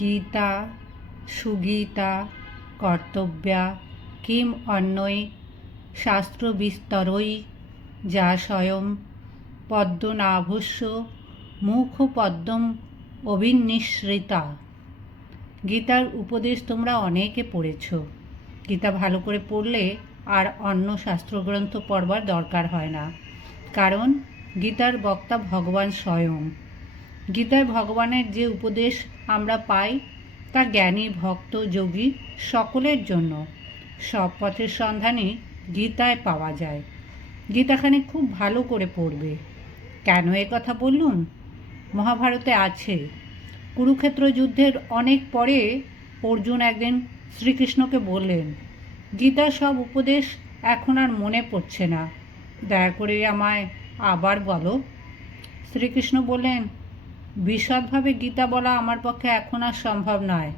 Gita, Sugita, কর্তব্যা, Kim অন্যৈ শাস্ত্রবিস্তরৈ, যা স্বয়ং পদ্মনাভস্য মুখপদ্মম অভিনিঃসৃতা গীতার উপদেশ তোমরা অনেকে পড়েছ। গীতা ভালো করে পড়লে আর অন্য শাস্ত্রগ্রন্থ পড়বার দরকার হয় না। কারণ গীতার বক্তা ভগবান স্বয়ং। গীতায় ভগবানের যে উপদেশ আমরা পাই, তা জ্ঞানী, ভক্ত, যোগী সকলের জন্য। সব পথের সন্ধানই গীতায় পাওয়া যায়। গীতাখানি খুব ভালো করে পড়বে। কেন এ কথা বললুম? মহাভারতে আছে, কুরুক্ষেত্র যুদ্ধের অনেক পরে অর্জুন একদিন শ্রীকৃষ্ণকে বললেন গীতার সব উপদেশ এখন আর মনে পড়ছে না। দয়া করে আমায় আবার বলো। শ্রীকৃষ্ণ বললেন বিশদভাবে গীতা বলা আমার পক্ষে এখন আর সম্ভব নয়।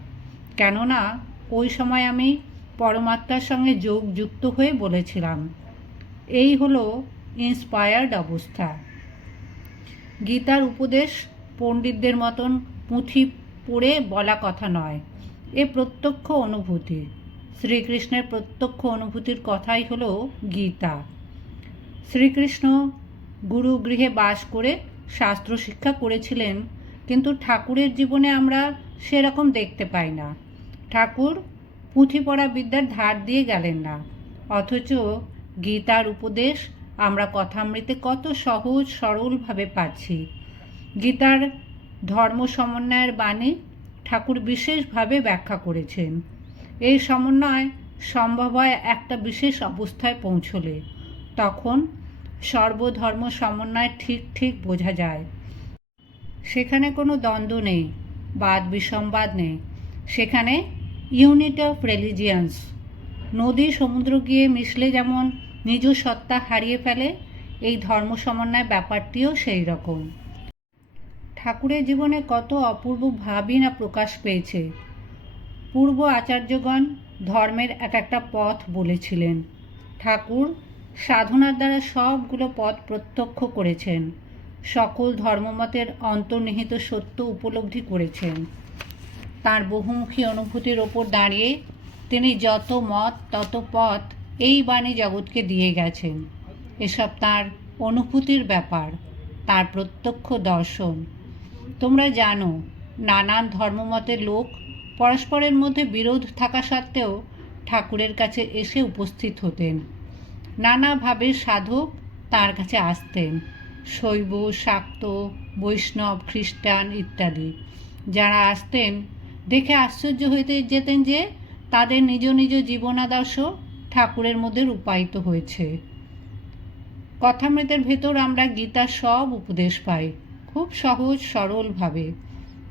কেননা, ওই সময় আমি পরমাত্মার সঙ্গে যোগ যুক্ত হয়ে বলেছিলাম। এই হলো ইন্সপায়ার্ড অবস্থা। গীতার উপদেশ পণ্ডিতদের মতন পুঁথি পড়ে বলা কথা নয়। এ প্রত্যক্ষ অনুভূতি। শ্রীকৃষ্ণের প্রত্যক্ষ অনুভূতির কথাই হলো গীতা। শ্রীকৃষ্ণ গুরুগৃহে বাস করে শাস্ত্র শিক্ষা করেছিলেন, কিন্তু ঠাকুরের জীবনে আমরা সেরকম দেখতে পাই না। ঠাকুর পুঁথি পড়া বিদ্যার ধার দিয়ে গেলেন না। অথচ গীতার উপদেশ আমরা কথামৃতে কত সহজ সরলভাবে পাচ্ছি। গীতার ধর্ম সমন্বয়ের বাণী ঠাকুর বিশেষভাবে ব্যাখ্যা করেছেন। এই সমন্বয় সম্ভব হয় একটা বিশেষ অবস্থায় পৌঁছলে। তখন সর্বধর্ম সমন্বয় ঠিক ঠিক বোঝা যায়। সেখানে কোনো দ্বন্দ্ব নেই, বাদ বিসম্বাদ নেই। সেখানে ইউনিট অফ রিলিজিয়ান্স। নদী সমুদ্র গিয়ে মিশলে যেমন নিজ সত্তা হারিয়ে ফেলে, এই ধর্ম সমন্বয় ব্যাপারটিও সেই রকম। ঠাকুরের জীবনে কত অপূর্ব ভাবই না প্রকাশ পেয়েছে। পূর্ব আচার্যগণ ধর্মের এক একটা পথ বলেছিলেন। ঠাকুর সাধনার দ্বারা সবগুলো পথ প্রত্যক্ষ করেছেন। সকল ধর্মমতের অন্তর্নিহিত সত্য উপলব্ধি করেছেন। তার বহুমুখী অনুভূতির ওপর দাঁড়িয়ে তিনি যত মত, তত পথ এই বাণী জগৎকে দিয়ে গেছেন। এসব তার অনুভূতির ব্যাপার, তার প্রত্যক্ষ দর্শন। তোমরা জানো, নানান ধর্মমতের লোক পরস্পরের মধ্যে বিরোধ থাকা সত্ত্বেও ঠাকুরের কাছে এসে উপস্থিত হতেন। নানাভাবে সাধক তার কাছে আসতেন। শৈব, শাক্ত, বৈষ্ণব, খ্রিস্টান ইত্যাদি। যারা আসতেন, দেখে আশ্চর্য হইতে যেতেন যে তাদের নিজ নিজ জীবনাদর্শ ঠাকুরের মধ্যে রূপায়িত হয়েছে। কথামৃতের ভেতর আমরা গীতার সব উপদেশ পাই, খুব সহজ, সরলভাবে।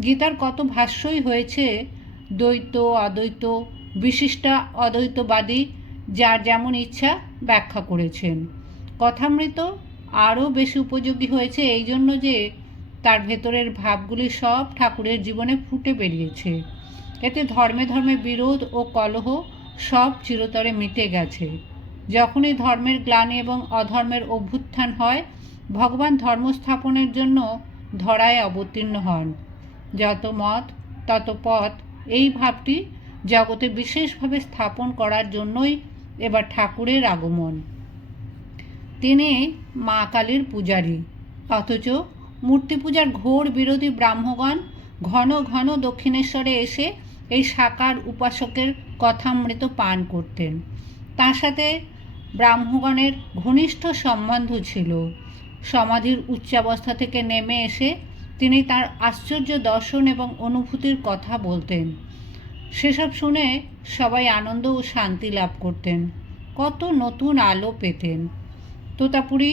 গীতার কত ভাষ্যই হয়েছে, দ্বৈত, অদ্বৈত, বিশিষ্টা, অদ্বৈতবাদী যার যেমন ইচ্ছা ব্যাখ্যা করেছেন। কথামৃত আরও বেশি উপযোগী হয়েছে এই জন্য যে তার ভেতরের ভাবগুলি সব ঠাকুরের জীবনে ফুটে বেরিয়েছে। এতে ধর্মে ধর্মে বিরোধ ও কলহ সব চিরতরে মিটে গেছে। যখনই ধর্মের গ্লানি এবং অধর্মের অভ্যুত্থান হয়, ভগবান ধর্ম স্থাপনের জন্য ধরায় অবতীর্ণ হন। যত মত, তত পথ, এই ভাবটি জগতে বিশেষভাবে স্থাপন করার জন্যই এবার ঠাকুরের আগমন। তিনি মা কালীর পূজারী। অথচ মূর্তি পূজার ঘোর বিরোধী ব্রাহ্মগণ ঘন ঘন দক্ষিণেশ্বরে এসে এই সাকার উপাসকের কথামৃত পান করতেন। তার সাথে ব্রাহ্মগণের ঘনিষ্ঠ সম্বন্ধ ছিল। সমাধির উচ্চাবস্থা থেকে নেমে এসে তিনি তার আশ্চর্য দর্শন এবং অনুভূতির কথা বলতেন। সেসব শুনে সবাই আনন্দ ও শান্তি লাভ করতেন। কত নতুন আলো পেতেন। তোতাপুরি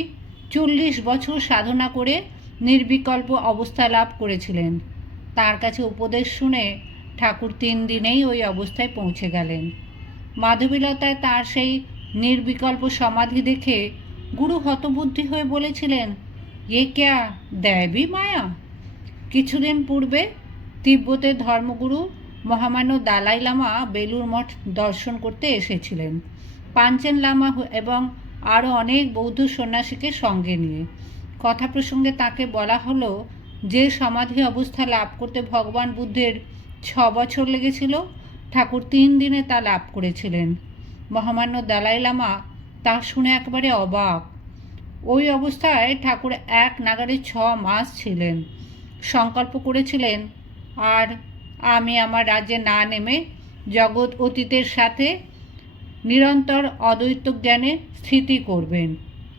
চল্লিশ বছর সাধনা করে নির্বিকল্প অবস্থা লাভ করেছিলেন। তার কাছে উপদেশ শুনে ঠাকুর তিন দিনেই ওই অবস্থায় পৌঁছে গেলেন। মাধবীলতায় তার সেই নির্বিকল্প সমাধি দেখে গুরু হতবুদ্ধি হয়ে বলেছিলেন, এ ক্যা দেবী মায়া? কিছুদিন পূর্বে তিব্বতের ধর্মগুরু মহামান্য দালাই লামা বেলুর মঠ দর্শন করতে এসেছিলেন। পাঞ্চেন লামা এবং আরও অনেক বৌদ্ধ সন্ন্যাসীকে সঙ্গে নিয়ে। কথা প্রসঙ্গে তাকে বলা হলো, যে সমাধি অবস্থা লাভ করতে ভগবান বুদ্ধের ছ বছর লেগেছিল, ঠাকুর তিন দিনে তা লাভ করেছিলেন। মহামান্য দালাই লামা তা শুনে একবারে অবাক। ওই অবস্থায় ঠাকুর এক নাগারে ছ মাস ছিলেন। সংকল্প করেছিলেন, আর আমি আমার রাজ্যে না নেমে জগৎ অতীতের সাথে নিরন্তর অদ্বৈত জ্ঞানে স্থিতি করবেন।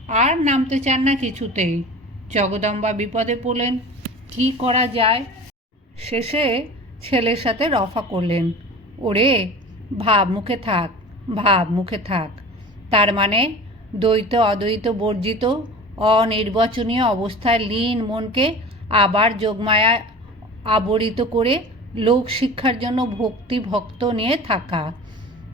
আর নামতে চান না কিছুতেই। জগদম্বা বিপদে পড়লেন। কি করা যায়? শেষে ছেলের সাথে রফা করলেন। ওরে, ভাব, মুখে থাক, ভাব, মুখে থাক। তার মানে দ্বৈত, অদ্বৈত, বর্জিত, অনির্বাচনীয় অবস্থায় লীন মনকে আবার যোগমায়া আবরিত করে লোক শিক্ষার জন্য ভক্তি, ভক্ত নিয়ে থাকা।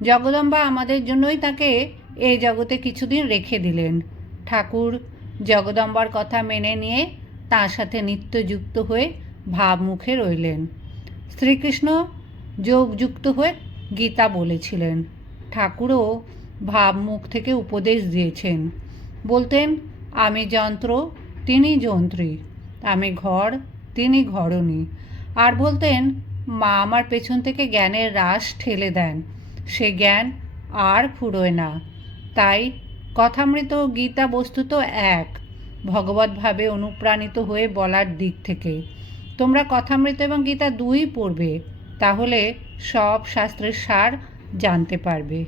জগদম্বা আমাদের জন্যই তাকে এই জগতে কিছুদিন রেখে দিলেন। ঠাকুর জগদম্বার কথা মেনে নিয়ে তার সাথে নিত্যযুক্ত হয়ে ভাবমুখে রইলেন। শ্রীকৃষ্ণ যোগযুক্ত হয়ে গীতা বলেছিলেন। ঠাকুরও ভাবমুখ থেকে উপদেশ দিয়েছেন। বলতেন, আমি যন্ত্র, তিনি যন্ত্রী। আমি ঘর, তিনি ঘরণী। আর বলতেন, মা আমার পেছন থেকে জ্ঞানের রাস ঠেলে দেন। সে জ্ঞান আর ফুরোয় না। তাই কথামৃত ও গীতা বস্তুত এক। ভগবতভাবে অনুপ্রাণিত হয়ে বলার দিক থেকে। তোমরা কথামৃত এবং গীতা দুই পড়বে। তাহলে সব শাস্ত্রের সার জানতে পারবে।